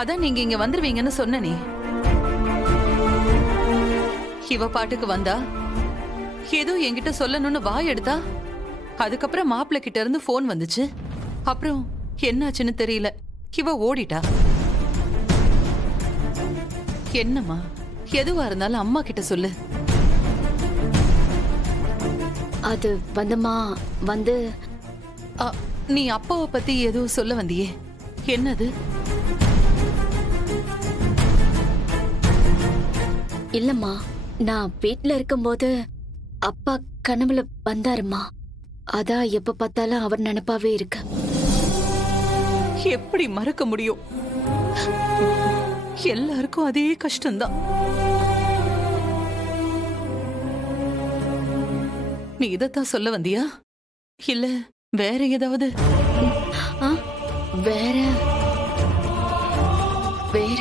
அதான் நீங்க இங்க வந்துருவீங்கன்னு சொன்னனே. இவ பாட்டுக்கு வந்தா, ஏதோ என்கிட்ட சொல்லணும்னு வாய் எடுத்தா. அதுக்கப்புறம் மாப்பிள்ளை கிட்ட இருந்து போன் வந்துச்சு. அப்புறம் என்னாச்சுன்னு தெரியல, இவ ஓடிட்டா. என்னம்மா, எதுவா இருந்தாலும் அம்மா கிட்ட சொல்லு. அது வந்துமா வந்து நீ அப்பாவை பத்தி ஏதோ சொல்ல வந்தியே, என்னது? இல்லம்மா, நான் வீட்ல இருக்கும்போது அப்பா கனவுல வந்தாருமா. அதான் எப்ப பார்த்தாலும் அவர் நினைப்பாவே இருக்கு. எப்படி மறக்க முடியும்? எல்லாருக்கும் அதே கஷ்டம்தான். நீ இதத்தான் சொல்ல வந்தியா, இல்ல வேற ஏதாவது? வேற வேற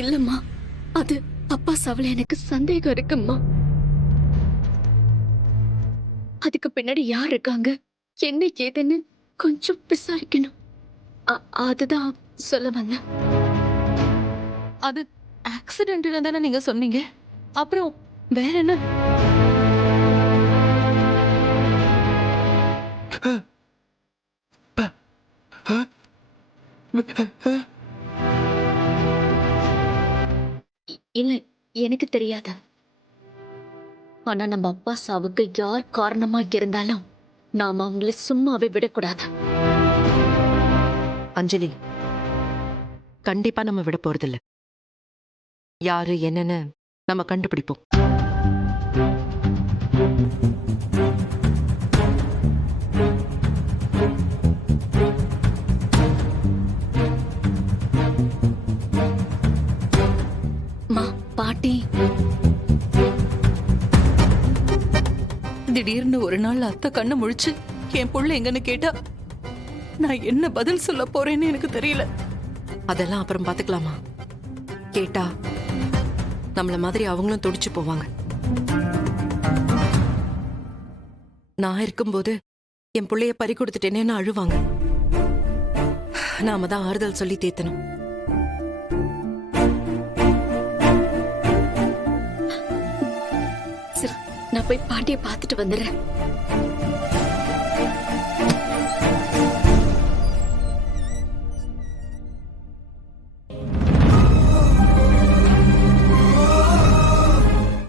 இல்லம்மா, அது அப்பா சாவல எனக்கு சந்தேகம் இருக்கும்மா. அதுக்கு பின்னாடி யார் இருக்காங்க, என்ன ஏதுன்னு கொஞ்சம் விசாரிக்கணும். அதுதான் சொல்ல வந்தேன். அது ஆக்சிடென்ட்னு தானே நீங்க சொன்னீங்க. அப்புறம் வேற என்ன? இல்ல, எனக்கு தெரியாது. ஆனா நம்ம அப்பா சாவுக்கு யார் காரணமா இருந்தாலும் நாம அவங்கள சும்மாவே விடக்கூடாது. அஞ்சலி, கண்டிப்பா நம்ம விட போறதில்ல. யாரு என்னன்னு நம்ம கண்டுபிடிப்போம். பாட்டி, திடீர்னு ஒரு நாள் அத்தை கண்ணு முழிச்சு என் புள்ள எங்கன்னு கேட்டா நான் என்ன பதில் சொல்ல போறேன்னு எனக்கு தெரியல. அதெல்லாம் அப்புறம் பாத்துக்கலாமா? கேட்டா நம்மள மாதிரி அவங்களும் துடிச்சு போவாங்க. நான் இருக்கும்போது என் பிள்ளைய பறி கொடுத்துட்டேனேன்னு அழுவாங்க. நாம தான் ஆறுதல் சொல்லி தேத்தணும். சரி, நான் போய் பாட்டியை பார்த்துட்டு வந்துடுறேன்.